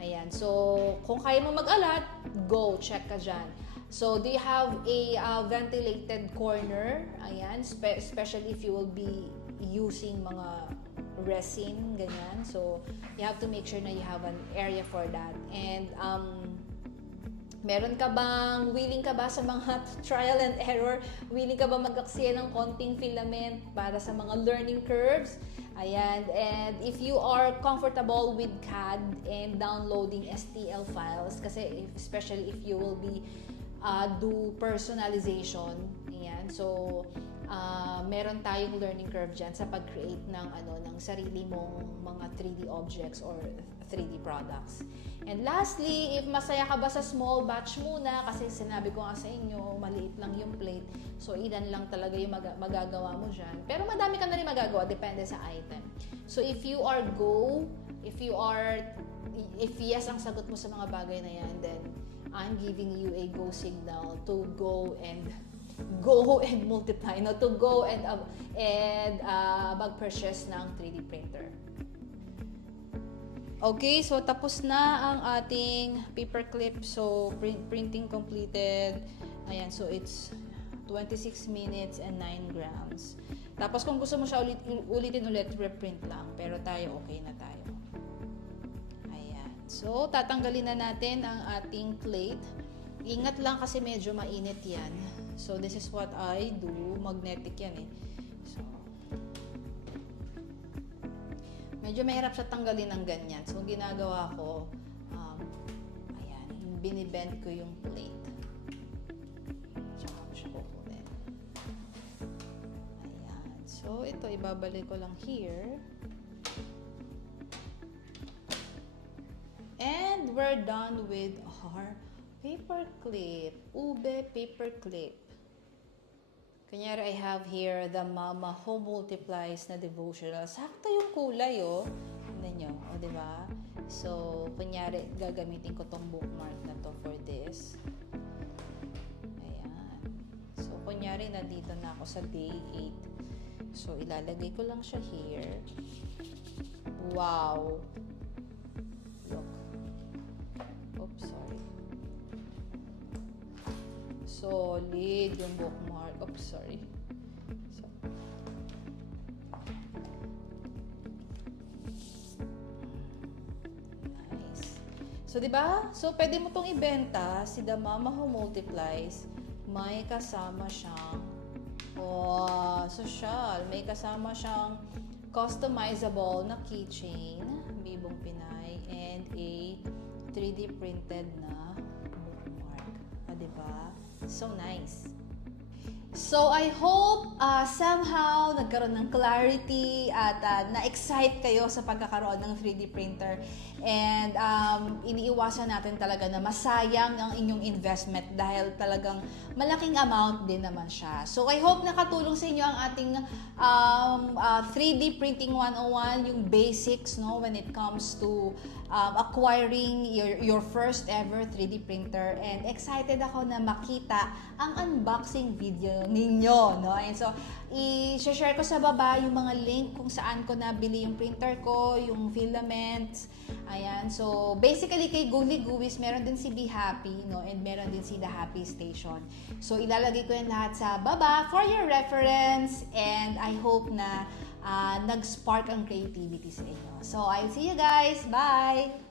Ayan. So, kung kaya mo mag-alat, go, check ka dyan. So, do you have a ventilated corner? Ayan. Especially if you will be using mga resin, ganyan. So, you have to make sure na you have an area for that. And, willing ka ba sa mga trial and error? Willing ka ba mag-aksaya ng konting filament para sa mga learning curves? Ayan. And if you are comfortable with CAD and downloading STL files, kasi especially if you will be do personalization, ayan. So, meron tayong learning curve dyan sa pag-create ng sarili mong mga 3D objects or 3D products. And lastly, if masaya ka ba sa small batch muna, kasi sinabi ko nga sa inyo, maliit lang yung plate, so ilan lang talaga yung magagawa mo dyan. Pero madami ka na rin magagawa, depende sa item. So if yes ang sagot mo sa mga bagay na yan, then I'm giving you a go signal to go and multiply, no, to go and mag-purchase ng 3D printer. Okay, so tapos na ang ating paperclip. So printing completed. Ayan, so it's 26 minutes and 9 grams. Tapos kung gusto mo siya ulitin ulit, reprint lang. Pero tayo, okay na tayo. Ayan. So, tatanggalin na natin ang ating plate. Ingat lang kasi medyo mainit yan. So, this is what I do. Magnetic yan eh. So, medyo mahirap siya tanggalin ng ganyan. So, ginagawa ko, ayan, binibend ko yung plate. Tsaka ko siya kukunin. Ayan. So, ito, ibabalik ko lang here. And we're done with our paperclip. Ube paperclip. Kunyari, I have here the Mama Home Multiplies na devotional. Sakto yung kulay, oh. Tignan nyo, oh, di ba? So, kunyari, gagamitin ko tong bookmark na to for this. Ayan. So, kunyari, nandito na ako sa day 8. So, ilalagay ko lang siya here. Wow! Look. Oops, sorry. Solid yung bookmark. Oops, sorry. So, nice. So, di ba? So, pwede mo tong ibenta. Si The Mama Who Multiplies, may kasama siyang social. May kasama siyang customizable na keychain, Bibong Pinay, and a 3D printed na bookmark. Diba? So nice. So I hope somehow nagkaroon ng clarity at na-excite kayo sa pagkakaroon ng 3D printer. And iniiwasan natin talaga na masayang ang inyong investment dahil talagang malaking amount din naman siya. So I hope nakatulong sa inyo ang ating 3D printing 101, yung basics, no, when it comes to acquiring your first ever 3D printer. And excited ako na makita ang unboxing video ninyo, no? And so, i-share ko sa baba yung mga link kung saan ko nabili yung printer ko, yung filaments. Ayan. So, basically kay Googly Gooey's, meron din si Be Happy, no? And meron din si The Happy Station. So, ilalagay ko yan lahat sa baba for your reference. And I hope na nag-spark ang creativity sa inyo. So, I'll see you guys. Bye!